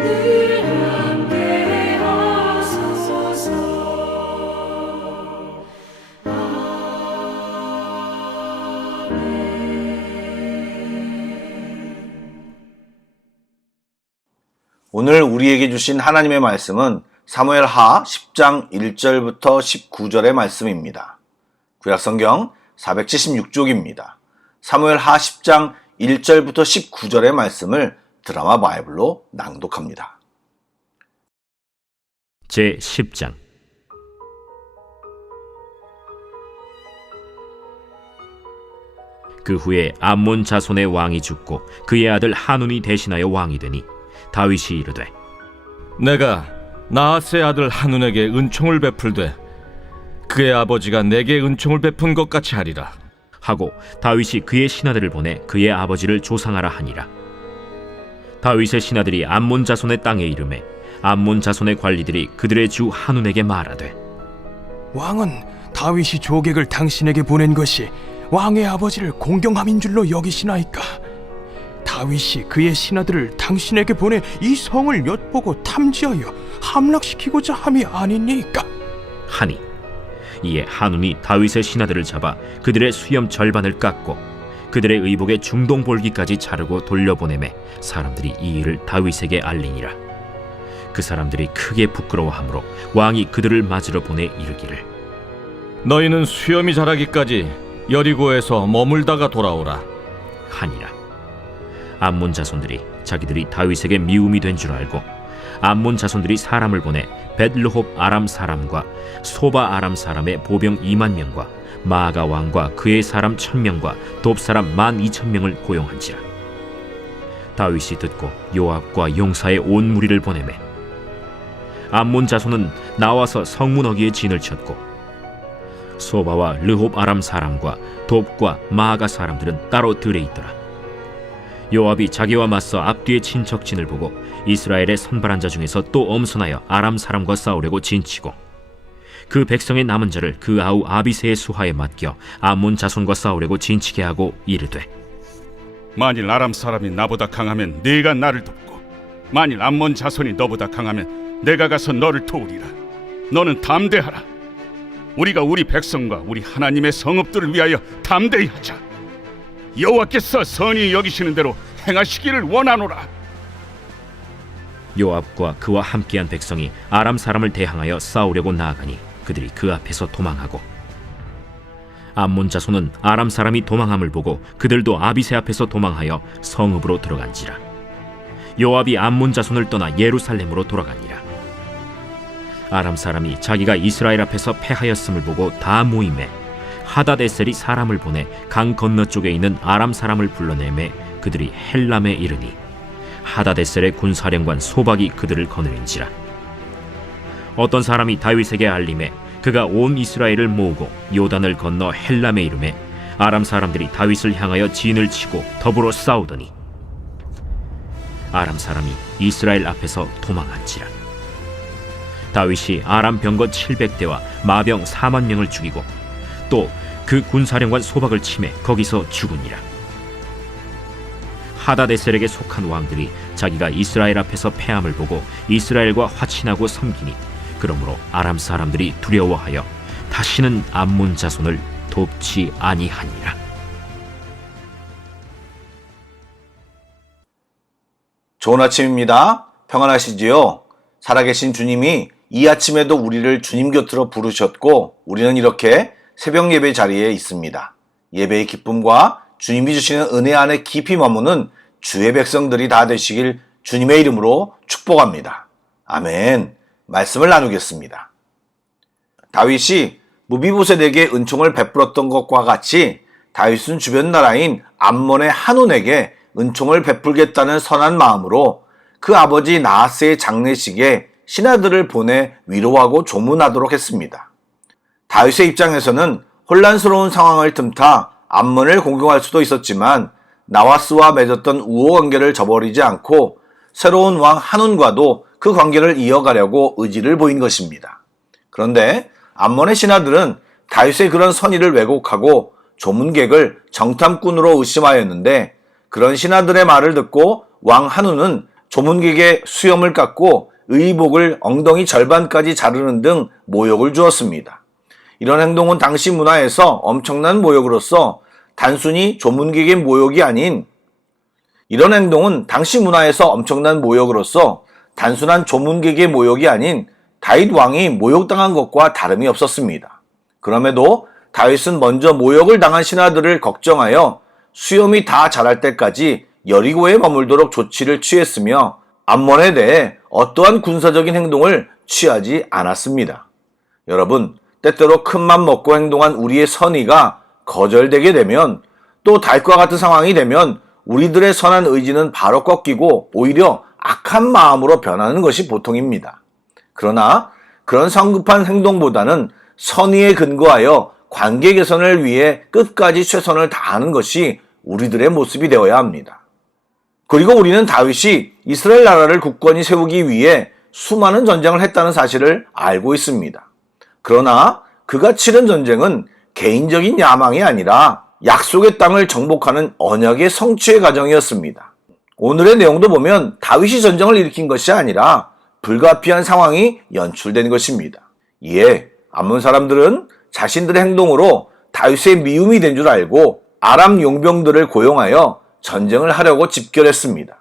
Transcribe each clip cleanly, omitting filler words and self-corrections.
늘 함께 하소서. 오늘 우리에게 주신 하나님의 말씀은 사무엘하 10장 1절부터 19절의 말씀입니다. 구약성경 476쪽입니다. 사무엘하 10장 1절부터 19절의 말씀을 드라마 바이블로 낭독합니다. 제10장. 그 후에 암몬 자손의 왕이 죽고 그의 아들 한운이 대신하여 왕이 되니 다윗이 이르되, 내가 나하스의 아들 한운에게 은총을 베풀되 그의 아버지가 내게 은총을 베푼 것 같이 하리라 하고 다윗이 그의 신하들을 보내 그의 아버지를 조상하라 하니라. 다윗의 신하들이 암몬 자손의 땅에 이르매 암몬 자손의 관리들이 그들의 주 한운에게 말하되, 왕은 다윗이 조객을 당신에게 보낸 것이 왕의 아버지를 공경함인 줄로 여기시나이까? 다윗이 그의 신하들을 당신에게 보내 이 성을 엿보고 탐지하여 함락시키고자 함이 아니니까? 하니 이에 한운이 다윗의 신하들을 잡아 그들의 수염 절반을 깎고 그들의 의복의 중동 볼기까지 자르고 돌려보내매 사람들이 이 일을 다윗에게 알리니라. 그 사람들이 크게 부끄러워하므로 왕이 그들을 맞으러 보내 이르기를, 너희는 수염이 자라기까지 여리고에서 머물다가 돌아오라 하니라. 암몬 자손들이 자기들이 다윗에게 미움이 된 줄 알고 암몬 자손들이 사람을 보내 벳르홉 아람 사람과 소바 아람 사람의 보병 2만 명과 마아가 왕과 그의 사람 1,000명과 돕 사람 12,000명을 고용한지라. 다윗이 듣고 요압과 용사의 온 무리를 보내매 암몬 자손은 나와서 성문 어귀에 진을 쳤고 소바와 르홉 아람 사람과 돕과 마아가 사람들은 따로 들에 있더라. 요압이 자기와 맞서 앞뒤의 친척진을 보고 이스라엘의 선발한 자 중에서 또 엄선하여 아람 사람과 싸우려고 진치고 그 백성의 남은 자를 그 아우 아비새의 수하에 맡겨 암몬 자손과 싸우려고 진치게 하고 이르되, 만일 아람 사람이 나보다 강하면 네가 나를 돕고 만일 암몬 자손이 너보다 강하면 내가 가서 너를 도우리라. 너는 담대하라. 우리가 우리 백성과 우리 하나님의 성읍들을 위하여 담대히 하자. 여호와께서 선히 여기시는 대로 행하시기를 원하노라. 요압과 그와 함께한 백성이 아람 사람을 대항하여 싸우려고 나아가니 그들이 그 앞에서 도망하고 암몬 자손은 아람 사람이 도망함을 보고 그들도 아비새 앞에서 도망하여 성읍으로 들어간지라. 요압이 암몬 자손을 떠나 예루살렘으로 돌아가니라. 아람 사람이 자기가 이스라엘 앞에서 패하였음을 보고 다 모임에 하다데셀이 사람을 보내 강 건너쪽에 있는 아람 사람을 불러내매 그들이 헬람에 이르니 하다데셀의 군사령관 소박이 그들을 거느린지라. 어떤 사람이 다윗에게 알림해 그가 온 이스라엘을 모으고 요단을 건너 헬람에 이르매 아람 사람들이 다윗을 향하여 진을 치고 더불어 싸우더니 아람 사람이 이스라엘 앞에서 도망한지라. 다윗이 아람 병거 700대와 마병 4만 명을 죽이고 또 그 군사령관 소박을 치매 거기서 죽으니라. 하다데셀에게 속한 왕들이 자기가 이스라엘 앞에서 패함을 보고 이스라엘과 화친하고 섬기니 그러므로 아람 사람들이 두려워하여 다시는 암몬 자손을 돕지 아니하니라. 좋은 아침입니다. 평안하시지요? 살아계신 주님이 이 아침에도 우리를 주님 곁으로 부르셨고 우리는 이렇게 새벽 예배 자리에 있습니다. 예배의 기쁨과 주님이 주시는 은혜 안에 깊이 머무는 주의 백성들이 다 되시길 주님의 이름으로 축복합니다. 아멘. 말씀을 나누겠습니다. 다윗이 무비보셋에게 은총을 베풀었던 것과 같이 다윗은 주변 나라인 암몬의 한운에게 은총을 베풀겠다는 선한 마음으로 그 아버지 나하스의 장례식에 신하들을 보내 위로하고 조문하도록 했습니다. 다윗의 입장에서는 혼란스러운 상황을 틈타 암몬을 공격할 수도 있었지만 나하스와 맺었던 우호 관계를 저버리지 않고 새로운 왕 한운과도 그 관계를 이어가려고 의지를 보인 것입니다. 그런데 암몬의 신하들은 다윗의 그런 선의를 왜곡하고 조문객을 정탐꾼으로 의심하였는데 그런 신하들의 말을 듣고 왕 한운은 조문객의 수염을 깎고 의복을 엉덩이 절반까지 자르는 등 모욕을 주었습니다. 이런 행동은 당시 문화에서 엄청난 모욕으로서 단순히 조문객의 모욕이 아닌 이런 행동은 당시 문화에서 엄청난 모욕으로서 단순한 조문객의 모욕이 아닌 다윗 왕이 모욕당한 것과 다름이 없었습니다. 그럼에도 다윗은 먼저 모욕을 당한 신하들을 걱정하여 수염이 다 자랄 때까지 여리고에 머물도록 조치를 취했으며 암몬에 대해 어떠한 군사적인 행동을 취하지 않았습니다. 여러분, 때때로 큰맘 먹고 행동한 우리의 선의가 거절되게 되면 또 다윗과 같은 상황이 되면 우리들의 선한 의지는 바로 꺾이고 오히려 악한 마음으로 변하는 것이 보통입니다. 그러나 그런 성급한 행동보다는 선의에 근거하여 관계 개선을 위해 끝까지 최선을 다하는 것이 우리들의 모습이 되어야 합니다. 그리고 우리는 다윗이 이스라엘 나라를 굳건히 세우기 위해 수많은 전쟁을 했다는 사실을 알고 있습니다. 그러나 그가 치른 전쟁은 개인적인 야망이 아니라 약속의 땅을 정복하는 언약의 성취의 과정이었습니다. 오늘의 내용도 보면 다윗이 전쟁을 일으킨 것이 아니라 불가피한 상황이 연출된 것입니다. 이에 암몬 사람들은 자신들의 행동으로 다윗의 미움이 된 줄 알고 아람 용병들을 고용하여 전쟁을 하려고 집결했습니다.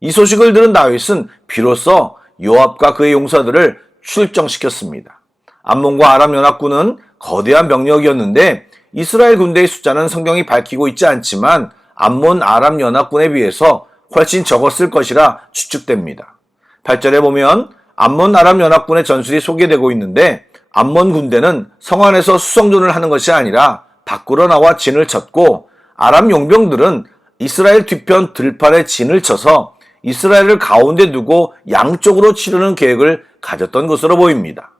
이 소식을 들은 다윗은 비로소 요압과 그의 용사들을 출정시켰습니다. 암몬과 아람 연합군은 거대한 병력이었는데 이스라엘 군대의 숫자는 성경이 밝히고 있지 않지만 암몬 아람 연합군에 비해서 훨씬 적었을 것이라 추측됩니다. 8절에 보면 암몬 아람 연합군의 전술이 소개되고 있는데 암몬 군대는 성 안에서 수성전을 하는 것이 아니라 밖으로 나와 진을 쳤고 아람 용병들은 이스라엘 뒤편 들판에 진을 쳐서 이스라엘을 가운데 두고 양쪽으로 치르는 계획을 가졌던 것으로 보입니다.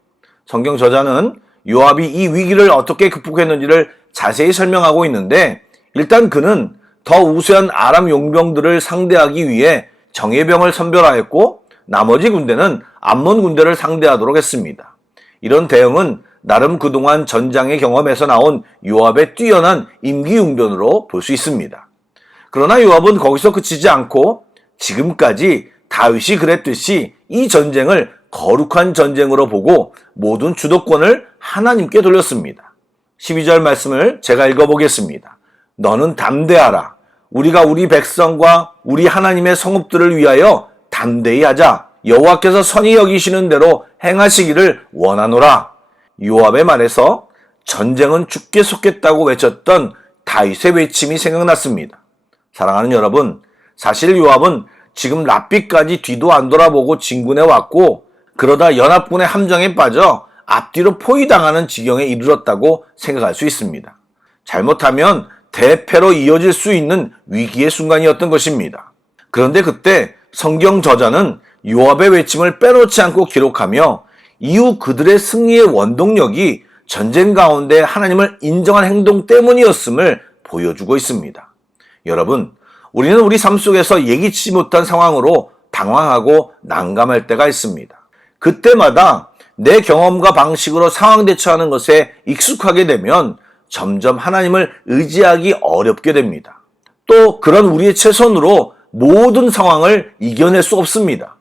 성경 저자는 요압이 이 위기를 어떻게 극복했는지를 자세히 설명하고 있는데 일단 그는 더 우세한 아람 용병들을 상대하기 위해 정예병을 선별하였고 나머지 군대는 암몬 군대를 상대하도록 했습니다. 이런 대응은 나름 그동안 전장의 경험에서 나온 요압의 뛰어난 임기응변으로 볼 수 있습니다. 그러나 요압은 거기서 그치지 않고 지금까지 다윗이 그랬듯이 이 전쟁을 거룩한 전쟁으로 보고 모든 주도권을 하나님께 돌렸습니다. 12절 말씀을 제가 읽어보겠습니다. 너는 담대하라. 우리가 우리 백성과 우리 하나님의 성읍들을 위하여 담대히 하자. 여호와께서 선히 여기시는 대로 행하시기를 원하노라. 요압의 말에서 전쟁은 죽게 속겠다고 외쳤던 다윗의 외침이 생각났습니다. 사랑하는 여러분, 사실 요압은 지금 랍비까지 뒤도 안 돌아보고 진군해 왔고 그러다 연합군의 함정에 빠져 앞뒤로 포위당하는 지경에 이르렀다고 생각할 수 있습니다. 잘못하면 대패로 이어질 수 있는 위기의 순간이었던 것입니다. 그런데 그때 성경 저자는 요압의 외침을 빼놓지 않고 기록하며 이후 그들의 승리의 원동력이 전쟁 가운데 하나님을 인정한 행동 때문이었음을 보여주고 있습니다. 여러분, 우리는 우리 삶 속에서 예기치 못한 상황으로 당황하고 난감할 때가 있습니다. 그때마다 내 경험과 방식으로 상황 대처하는 것에 익숙하게 되면 점점 하나님을 의지하기 어렵게 됩니다. 또 그런 우리의 최선으로 모든 상황을 이겨낼 수 없습니다.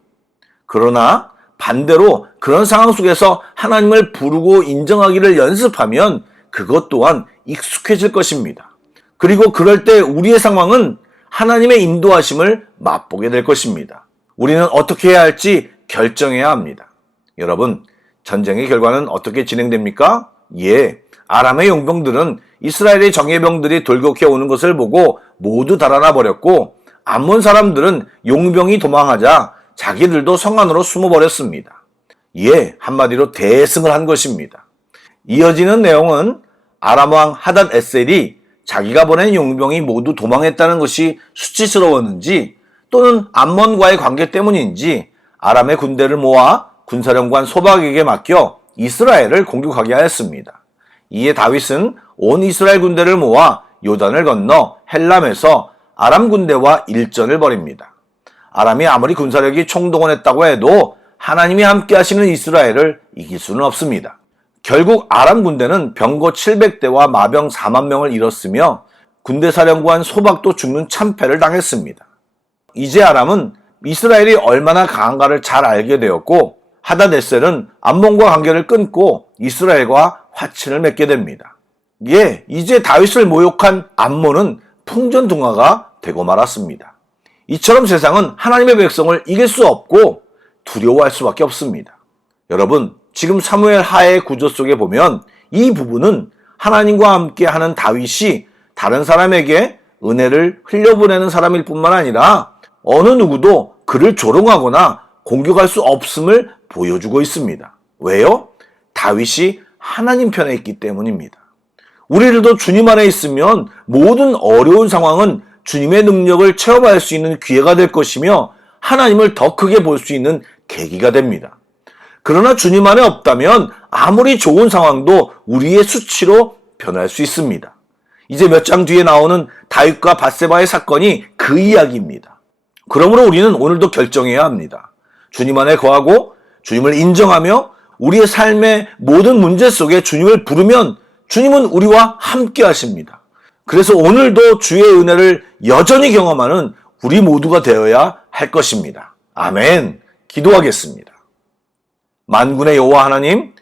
그러나 반대로 그런 상황 속에서 하나님을 부르고 인정하기를 연습하면 그것 또한 익숙해질 것입니다. 그리고 그럴 때 우리의 상황은 하나님의 인도하심을 맛보게 될 것입니다. 우리는 어떻게 해야 할지 결정해야 합니다. 여러분, 전쟁의 결과는 어떻게 진행됩니까? 아람의 용병들은 이스라엘의 정예병들이 돌격해 오는 것을 보고 모두 달아나 버렸고 암몬 사람들은 용병이 도망하자 자기들도 성 안으로 숨어버렸습니다. 한마디로 대승을 한 것입니다. 이어지는 내용은 아람 왕 하닷 에셀이 자기가 보낸 용병이 모두 도망했다는 것이 수치스러웠는지 또는 암몬과의 관계 때문인지 아람의 군대를 모아 군사령관 소박에게 맡겨 이스라엘을 공격하게 하였습니다. 이에 다윗은 온 이스라엘 군대를 모아 요단을 건너 헬람에서 아람 군대와 일전을 벌입니다. 아람이 아무리 군사력이 총동원했다고 해도 하나님이 함께 하시는 이스라엘을 이길 수는 없습니다. 결국 아람 군대는 병거 700대와 마병 4만 명을 잃었으며 군대 사령관 소박도 죽는 참패를 당했습니다. 이제 아람은 이스라엘이 얼마나 강한가를 잘 알게 되었고 하다네셀은 암몬과 관계를 끊고 이스라엘과 화친을 맺게 됩니다. 이제 다윗을 모욕한 암몬은 풍전등화가 되고 말았습니다. 이처럼 세상은 하나님의 백성을 이길 수 없고 두려워할 수밖에 없습니다. 여러분, 지금 사무엘 하의 구조 속에 보면 이 부분은 하나님과 함께하는 다윗이 다른 사람에게 은혜를 흘려보내는 사람일 뿐만 아니라 어느 누구도 그를 조롱하거나 공격할 수 없음을 보여주고 있습니다. 왜요? 다윗이 하나님 편에 있기 때문입니다. 우리들도 주님 안에 있으면 모든 어려운 상황은 주님의 능력을 체험할 수 있는 기회가 될 것이며 하나님을 더 크게 볼 수 있는 계기가 됩니다. 그러나 주님 안에 없다면 아무리 좋은 상황도 우리의 수치로 변할 수 있습니다. 이제 몇 장 뒤에 나오는 다윗과 밧세바의 사건이 그 이야기입니다. 그러므로 우리는 오늘도 결정해야 합니다. 주님 안에 거하고 주님을 인정하며 우리의 삶의 모든 문제 속에 주님을 부르면 주님은 우리와 함께 하십니다. 그래서 오늘도 주의 은혜를 여전히 경험하는 우리 모두가 되어야 할 것입니다. 아멘. 기도하겠습니다. 만군의 여호와 하나님,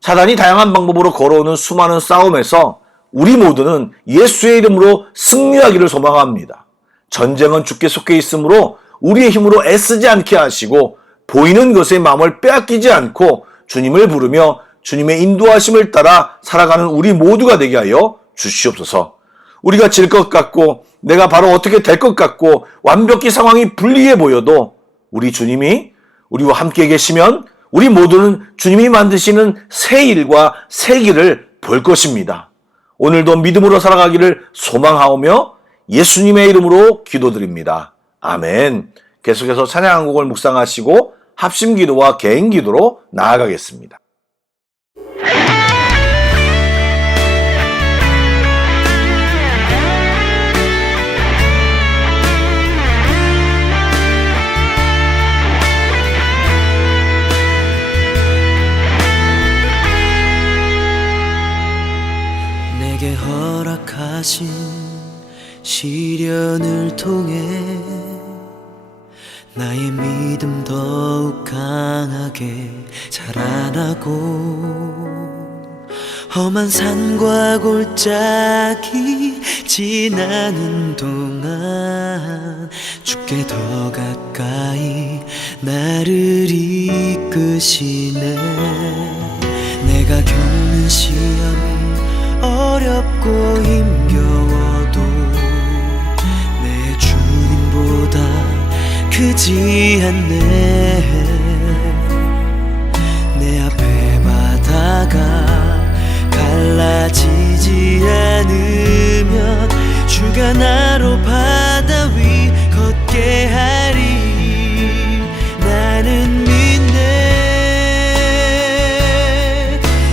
사단이 다양한 방법으로 걸어오는 수많은 싸움에서 우리 모두는 예수의 이름으로 승리하기를 소망합니다. 전쟁은 주께 속해 있으므로 우리의 힘으로 애쓰지 않게 하시고 보이는 것에 마음을 빼앗기지 않고 주님을 부르며 주님의 인도하심을 따라 살아가는 우리 모두가 되게 하여 주시옵소서. 우리가 질 것 같고 내가 바로 어떻게 될 것 같고 완벽히 상황이 불리해 보여도 우리 주님이 우리와 함께 계시면 우리 모두는 주님이 만드시는 새 일과 새 길을 볼 것입니다. 오늘도 믿음으로 살아가기를 소망하오며 예수님의 이름으로 기도드립니다. 아멘. 계속해서 찬양 한 곡을 묵상하시고 합심 기도와 개인 기도로 나아가겠습니다. 내게 허락하신 시련을 통해 나의 믿음 더욱 강하게 자라나고 험한 산과 골짜기 지나는 동안 주께 더 가까이 나를 이끄시네. 내가 겪는 시험이 어렵고 힘겨워도 내 주님보다 크지 않네. 내 앞에 바다가 갈라지지 않으면 주가 나로 바다 위 걷게 하리. 나는 믿네.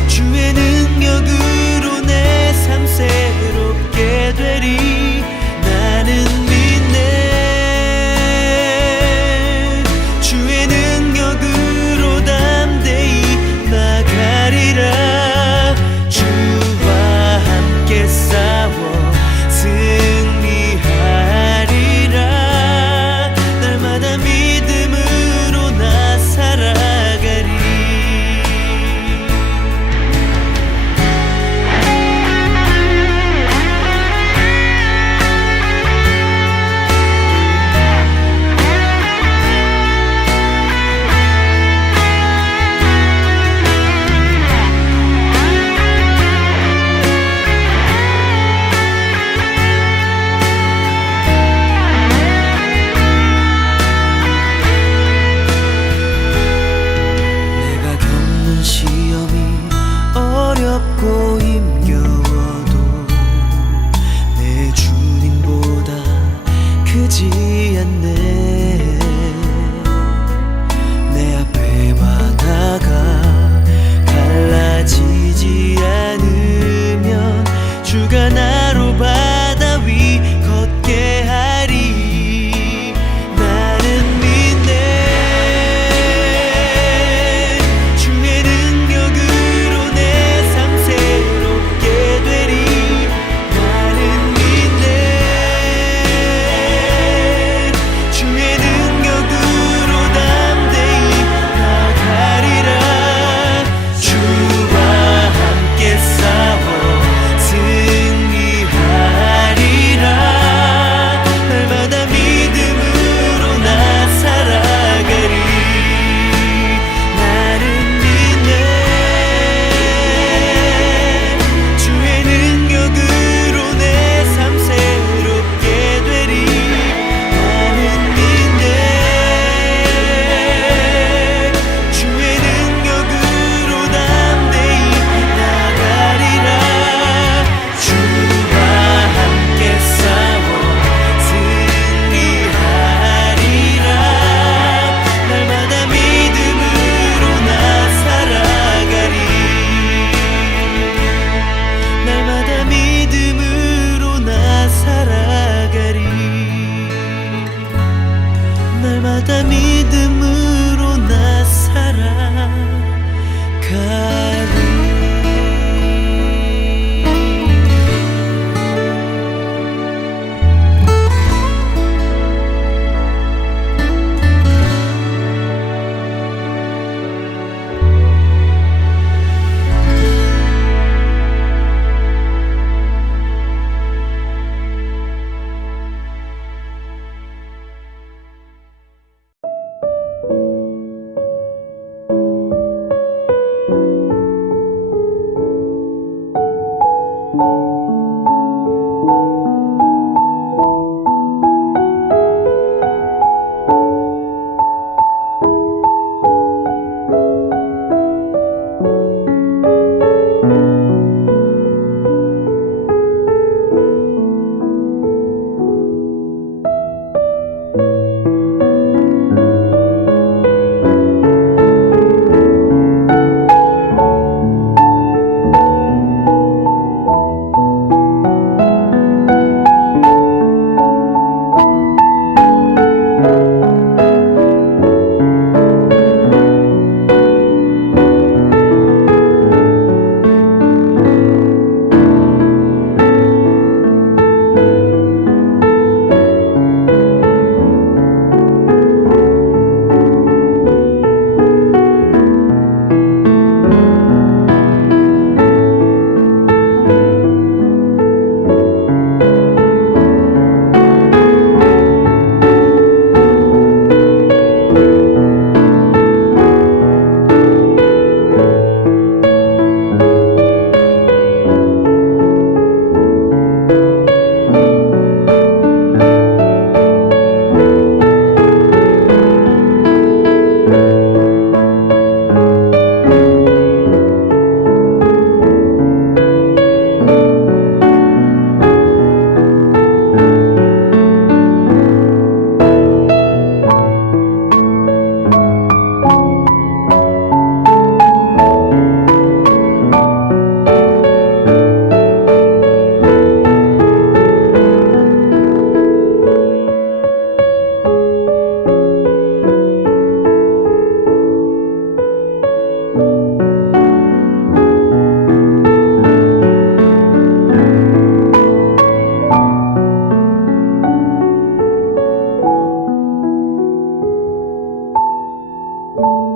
주의 능력으로 내 삶 새롭게 되리. 나는 믿네. 주의 능력으로 담대히 나가리라. 주와 함께 싸워 승리하리라. 난 주